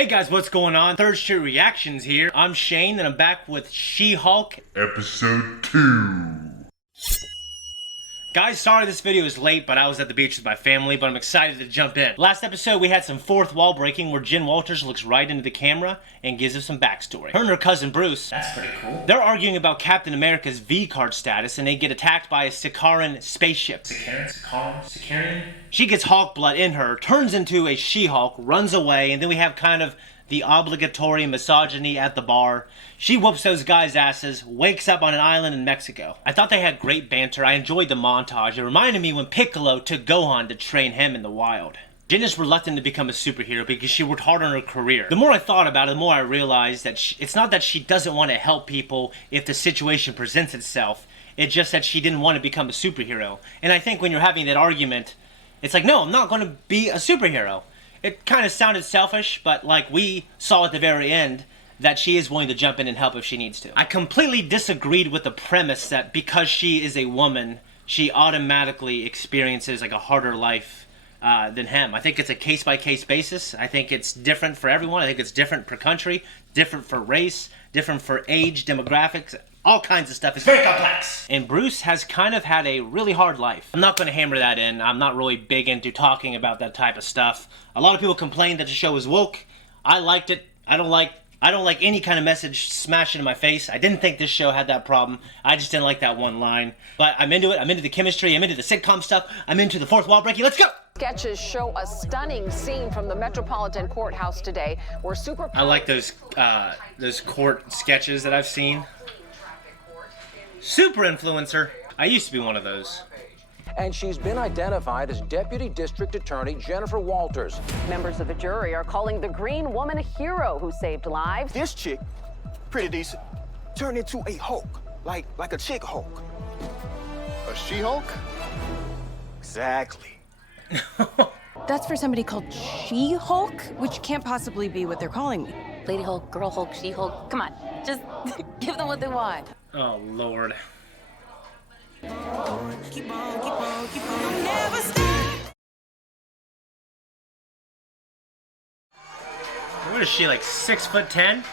Hey guys, what's going on? Third Street Reactions here. I'm Shane, and I'm back with She-Hulk Episode 2. Guys, sorry this video is late, but I was at the beach with my family, but I'm excited to jump in. Last episode, we had some fourth wall breaking where Jen Walters looks right into the camera and gives us some backstory. Her and her cousin Bruce, that's pretty cool, they're arguing about Captain America's V-card status, and they get attacked by a Sikaran spaceship. Sikaran? She gets Hulk blood in her, turns into a She-Hulk, runs away, and then we have kind of the obligatory misogyny at the bar. She whoops those guys' asses, wakes up on an island in Mexico. I thought they had great banter. I enjoyed the montage. It reminded me when Piccolo took Gohan to train him in the wild. Jen is reluctant to become a superhero because she worked hard on her career. The more I thought about it, the more I realized that it's not that she doesn't want to help people if the situation presents itself. It's just that she didn't want to become a superhero. And I think when you're having that argument, it's like, no, I'm not going to be a superhero. It kind of sounded selfish, but like we saw at the very end, that she is willing to jump in and help if she needs to. I completely disagreed with the premise that because she is a woman, she automatically experiences like a harder life than him. I think it's a case-by-case basis. I think it's different for everyone. I think it's different per country, different for race, different for age, demographics, all kinds of stuff. It's very complex. And Bruce has kind of had a really hard life. I'm not going to hammer that in. I'm not really big into talking about that type of stuff. A lot of people complained that the show was woke. I liked it. I don't like any kind of message smashed into my face. I didn't think this show had that problem. I just didn't like that one line. But I'm into it. I'm into the chemistry. I'm into the sitcom stuff. I'm into the fourth wall breaking. Let's go! Sketches show a stunning scene from the Metropolitan Courthouse today where I like those court sketches that I've seen. Super influencer. I used to be one of those. And she's been identified as Deputy District Attorney Jennifer Walters. Members of the jury are calling the green woman a hero who saved lives. This chick, pretty decent, turned into a Hulk, like a chick Hulk. A She-Hulk? Exactly. That's for somebody called She-Hulk, which can't possibly be what they're calling me. Lady Hulk, Girl Hulk, She-Hulk. Come on, just give them what they want. Oh, Lord. What is she, like 6'10"?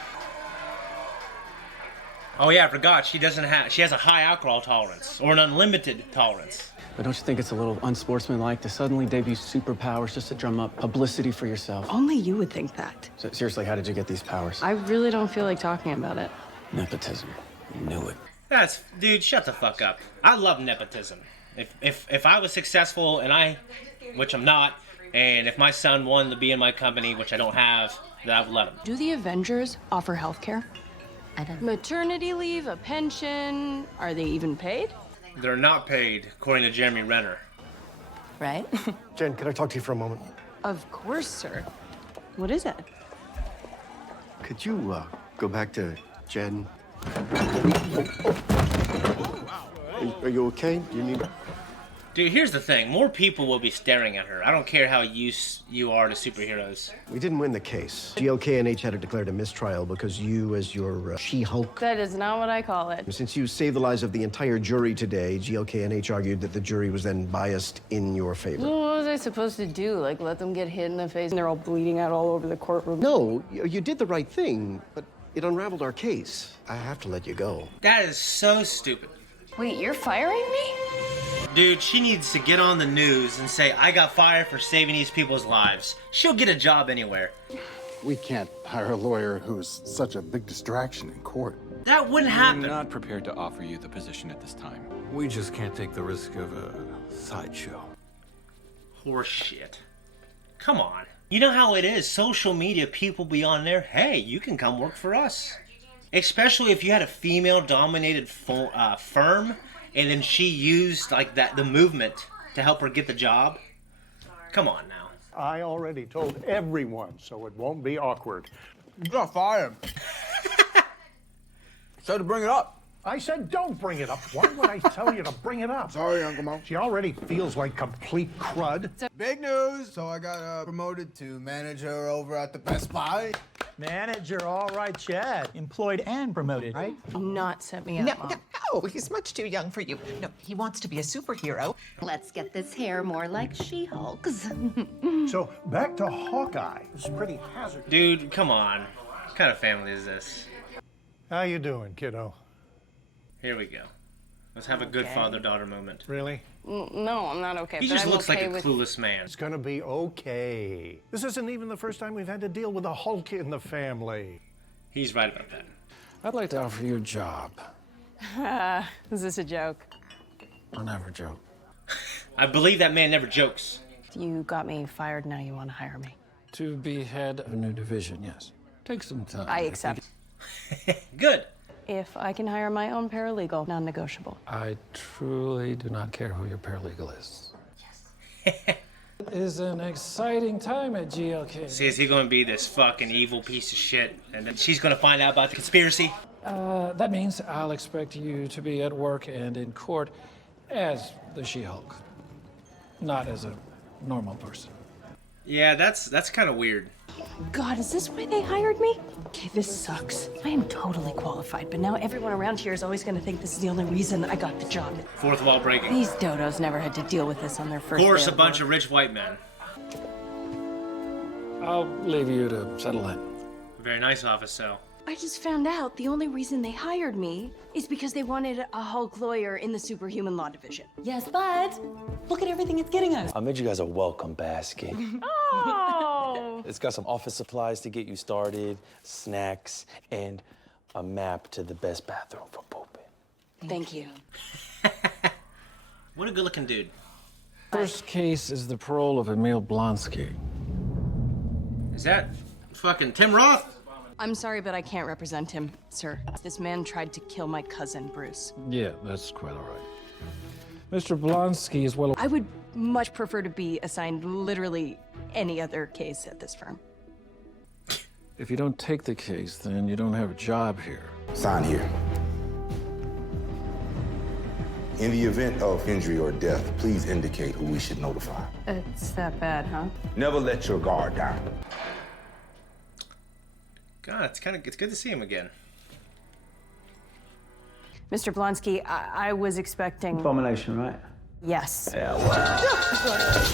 Oh yeah, I forgot. She has a high alcohol tolerance, or an unlimited tolerance. But don't you think it's a little unsportsmanlike to suddenly debut superpowers just to drum up publicity for yourself? Only you would think that. So, seriously, how did you get these powers? I really don't feel like talking about it. Nepotism. You knew it. Dude, shut the fuck up. I love nepotism. If I was successful, and which I'm not, and if my son wanted to be in my company, which I don't have, then I would let him. Do the Avengers offer health care? I don't. Maternity leave, a pension? Are they even paid? They're not paid, according to Jeremy Renner. Right? Jen, can I talk to you for a moment? Of course, sir. What is it? Could you go back to Jen? Are you okay? Do you need... Dude, here's the thing. More people will be staring at her. I don't care how used you are to superheroes. We didn't win the case. GLK&H had it declared a mistrial because you, as your She-Hulk... That is not what I call it. Since you saved the lives of the entire jury today, GLK&H argued that the jury was then biased in your favor. Well, what was I supposed to do? Like, let them get hit in the face and they're all bleeding out all over the courtroom? No, you did the right thing, but it unraveled our case. I have to let you go. That is so stupid. Wait, you're firing me? Dude, she needs to get on the news and say, I got fired for saving these people's lives. She'll get a job anywhere. We can't hire a lawyer who's such a big distraction in court. That wouldn't happen. I'm not prepared to offer you the position at this time. We just can't take the risk of a sideshow. Horse shit. Come on. You know how it is. Social media, people be on there. Hey, you can come work for us. Especially if you had a female-dominated firm, and then she used like the movement to help her get the job. Come on now. I already told everyone, so it won't be awkward. You got fired. So to bring it up. I said don't bring it up. Why would I tell you to bring it up? Sorry, Uncle Mo. She already feels like complete crud. Big news. So I got promoted to manager over at the Best Buy. Manager, all right, Chad. Employed and promoted, right? Do not set me up, Mom. No, he's much too young for you. No, he wants to be a superhero. Let's get this hair more like She-Hulk's. So back to Hawkeye. It's pretty hazardous. Dude, come on. What kind of family is this? How you doing, kiddo? Here we go. Let's have a good father-daughter moment. Really? No, I'm not okay. He just looks like a clueless man. It's gonna be okay. This isn't even the first time we've had to deal with a Hulk in the family. He's right about that. I'd like to offer you a job. Is this a joke? I never joke. I believe that man never jokes. You got me fired, now you want to hire me. To be head of a new division, yes. Take some time. I accept. Good. If I can hire my own paralegal, non-negotiable. I truly do not care who your paralegal is. Yes. It is an exciting time at GLK. See, is he going to be this fucking evil piece of shit? And then she's going to find out about the conspiracy? That means I'll expect you to be at work and in court as the She-Hulk, not as a normal person. Yeah, that's kind of weird. God, is this why they hired me? Okay, this sucks. I am totally qualified, but now everyone around here is always going to think this is the only reason I got the job. Fourth wall breaking. These dodos never had to deal with this on their first day. Of course, a bunch of rich white men. I'll leave you to settle in. Very nice office cell. I just found out the only reason they hired me is because they wanted a Hulk lawyer in the Superhuman Law Division. Yes, but look at everything it's getting us. I made you guys a welcome basket. Oh! It's got some office supplies to get you started, snacks, and a map to the best bathroom for pooping. Thank you. What a good-looking dude. First case is the parole of Emil Blonsky. Is that fucking Tim Roth? I'm sorry, but I can't represent him, sir. This man tried to kill my cousin, Bruce. Yeah, that's quite all right. Mr. Blonsky is well... I would much prefer to be assigned literally any other case at this firm. If you don't take the case, then you don't have a job here. Sign here. In the event of injury or death, please indicate who we should notify. It's that bad, huh? Never let your guard down. God, it's good to see him again. Mr. Blonsky, I was expecting... Abomination, right? Yes. Yeah, wow.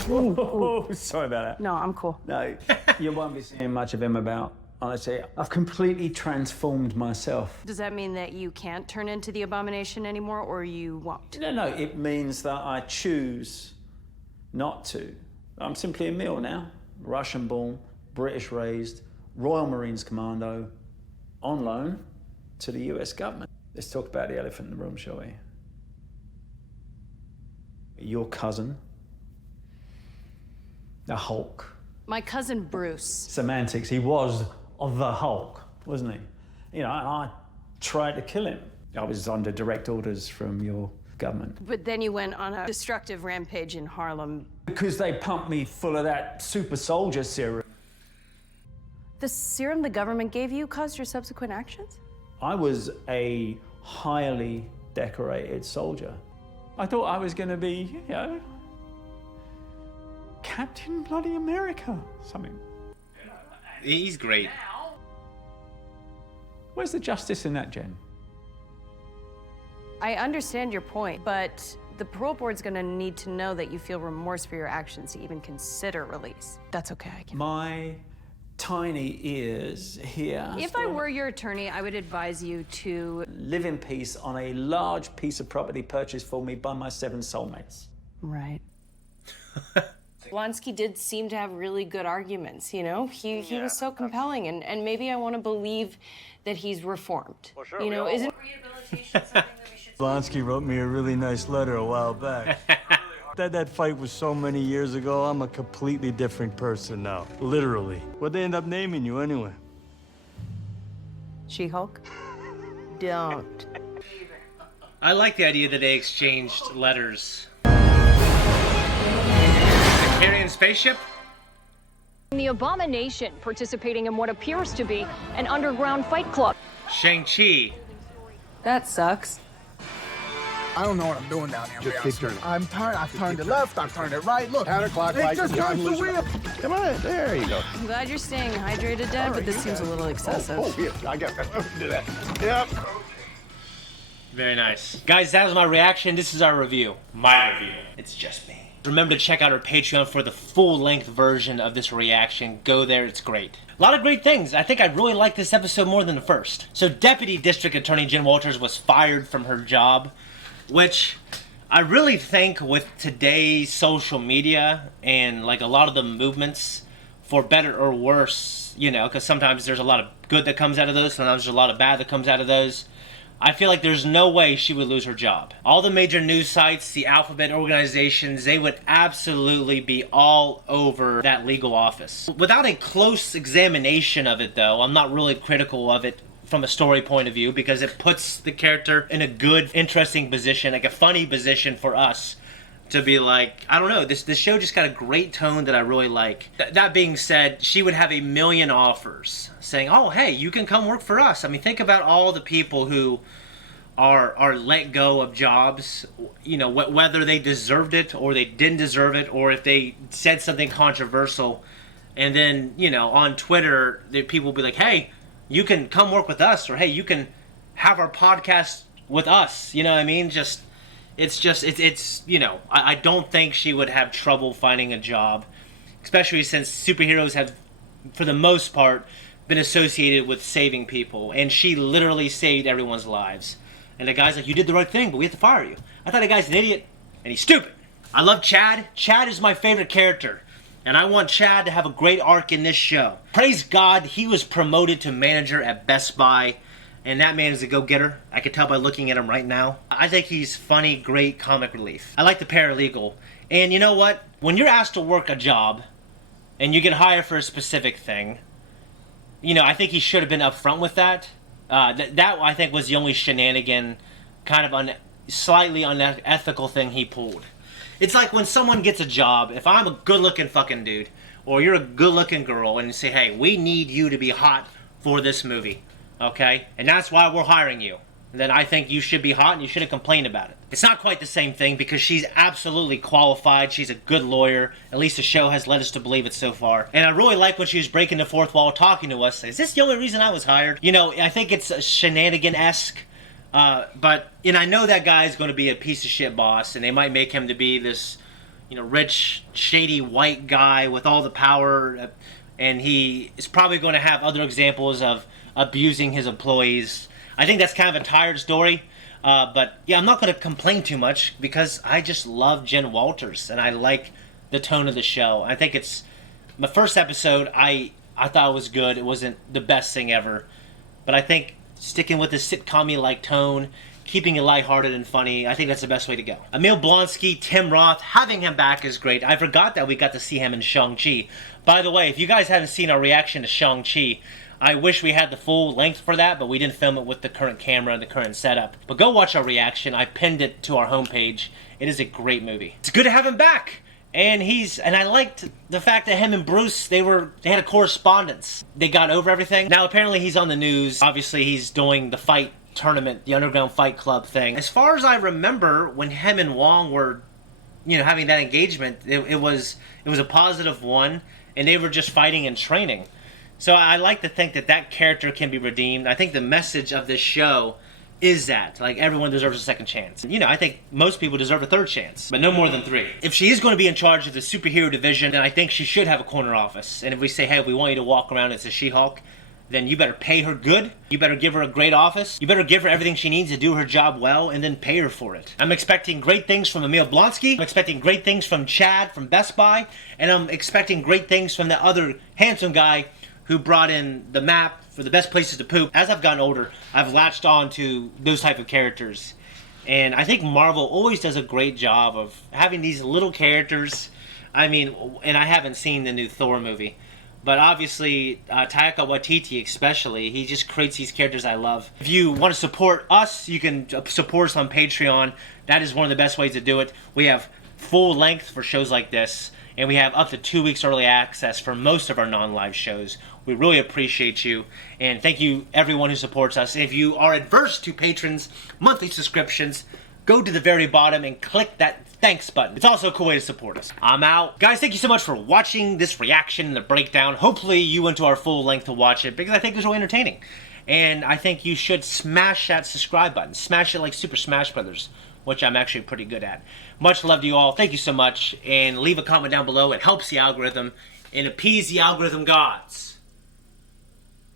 Oh, sorry about that. No, I'm cool. No, you won't be seeing much of him about. Honestly, I've completely transformed myself. Does that mean that you can't turn into the abomination anymore, or you won't? No, it means that I choose not to. I'm simply Emil now. Russian-born, British-raised, Royal Marines Commando, on loan to the US government. Let's talk about the elephant in the room, shall we? Your cousin, the Hulk. My cousin Bruce. Semantics, he was the Hulk, wasn't he? You know, and I tried to kill him. I was under direct orders from your government. But then you went on a destructive rampage in Harlem. Because they pumped me full of that super soldier serum. The serum the government gave you caused your subsequent actions? I was a highly decorated soldier. I thought I was going to be, you know, Captain Bloody America, something. He's great. Where's the justice in that, Jen? I understand your point, but the parole board's going to need to know that you feel remorse for your actions to even consider release. That's okay, I can. My tiny ears here. If I were your attorney, I would advise you to live in peace on a large piece of property purchased for me by my 7 soulmates. Right. Blonsky did seem to have really good arguments, you know? He was so compelling, and maybe I want to believe that he's reformed. Well, sure, you know, isn't rehabilitation something that we should... Blonsky wrote me a really nice letter a while back. That fight was so many years ago, I'm a completely different person now. Literally. What'd they end up naming you anyway? She-Hulk? Don't. I like the idea that they exchanged letters. Carrying spaceship? The Abomination participating in what appears to be an underground fight club. Shang-Chi. That sucks. I don't know what I'm doing down here. Just keep turning. I'm turned. I've turned it left. I've turned it right. Look. Counterclockwise. Just turns the wheel. Come on, there you go. I'm glad you're staying hydrated, Dad, but this seems a little excessive. Oh, here, I got that. Do that. Yep. Very nice. Guys, that was my reaction. This is our review. My review. It's just me. Remember to check out our Patreon for the full-length version of this reaction. Go there, it's great. A lot of great things. I think I really liked this episode more than the first. So Deputy District Attorney Jen Walters was fired from her job, which I really think with today's social media and like a lot of the movements, for better or worse, you know, because sometimes there's a lot of good that comes out of those, sometimes there's a lot of bad that comes out of those. I feel like there's no way she would lose her job. All the major news sites, the alphabet organizations, they would absolutely be all over that legal office. Without a close examination of it, though, I'm not really critical of it from a story point of view because it puts the character in a good, interesting position, like a funny position for us to be like, I don't know, this show just got a great tone that I really like. That being said, she would have a million offers saying, oh, hey, you can come work for us. I mean, think about all the people who are let go of jobs, you know, whether they deserved it or they didn't deserve it, or if they said something controversial. And then, you know, on Twitter, people will be like, hey, you can come work with us, or hey, you can have our podcast with us. You know what I mean? It's you know, I don't think she would have trouble finding a job, especially since superheroes have, for the most part, been associated with saving people, and she literally saved everyone's lives. And the guy's like, you did the right thing, but we have to fire you. I thought the guy's an idiot, and he's stupid. I love Chad. Chad is my favorite character, and I want Chad to have a great arc in this show. Praise God, he was promoted to manager at Best Buy, and that man is a go-getter. I can tell by looking at him right now. I think he's funny, great comic relief. I like the paralegal. And you know what? When you're asked to work a job, and you get hired for a specific thing, you know, I think he should have been upfront with that. That I think was the only shenanigan, kind of slightly unethical thing he pulled. It's like when someone gets a job, if I'm a good-looking fucking dude, or you're a good-looking girl, and you say, hey, we need you to be hot for this movie, okay? And that's why we're hiring you. Then I think you should be hot and you shouldn't complain about it. It's not quite the same thing because she's absolutely qualified. She's a good lawyer. At least the show has led us to believe it so far. And I really like when she was breaking the fourth wall talking to us. Is this the only reason I was hired? You know, I think it's shenanigan-esque. But I know that guy's going to be a piece of shit boss, and they might make him to be this, you know, rich, shady white guy with all the power. And he is probably going to have other examples of abusing his employees. I think that's kind of a tired story, but yeah, I'm not going to complain too much because I just love Jen Walters and I like the tone of the show. I think it's my first episode. I thought it was good. It wasn't the best thing ever, but I think sticking with the sitcom-y like tone, keeping it lighthearted and funny, I think that's the best way to go. Emil Blonsky, Tim Roth, having him back is great. I forgot that we got to see him in Shang-Chi. By the way, if you guys haven't seen our reaction to Shang-Chi, I wish we had the full length for that, but we didn't film it with the current camera and the current setup. But go watch our reaction. I pinned it to our homepage. It is a great movie. It's good to have him back. And I liked the fact that him and Bruce, they had a correspondence. They got over everything. Now apparently he's on the news. Obviously he's doing the fight tournament, the Underground Fight Club thing. As far as I remember, when him and Wong were, you know, having that engagement, it was a positive one, and they were just fighting and training. So I like to think that character can be redeemed. I think the message of this show is that, like, everyone deserves a second chance. You know, I think most people deserve a third chance, but no more than 3. If she is going to be in charge of the superhero division, then I think she should have a corner office. And if we say, hey, we want you to walk around as a She-Hulk, then you better pay her good. You better give her a great office. You better give her everything she needs to do her job well, and then pay her for it. I'm expecting great things from Emil Blonsky. I'm expecting great things from Chad from Best Buy. And I'm expecting great things from the other handsome guy who brought in the map for the best places to poop. As I've gotten older, I've latched on to those type of characters. And I think Marvel always does a great job of having these little characters. I mean, and I haven't seen the new Thor movie, but obviously Taika Waititi especially, he just creates these characters I love. If you want to support us, you can support us on Patreon. That is one of the best ways to do it. We have full length for shows like this, and we have up to 2 weeks early access for most of our non-live shows. We really appreciate you, and thank you everyone who supports us. If you are adverse to patrons' monthly subscriptions, go to the very bottom and click that thanks button. It's also a cool way to support us. I'm out. Guys, thank you so much for watching this reaction and the breakdown. Hopefully you went to our full length to watch it because I think it was really entertaining. And I think you should smash that subscribe button. Smash it like Super Smash Brothers, which I'm actually pretty good at. Much love to you all. Thank you so much. And leave a comment down below. It helps the algorithm and appease the algorithm gods.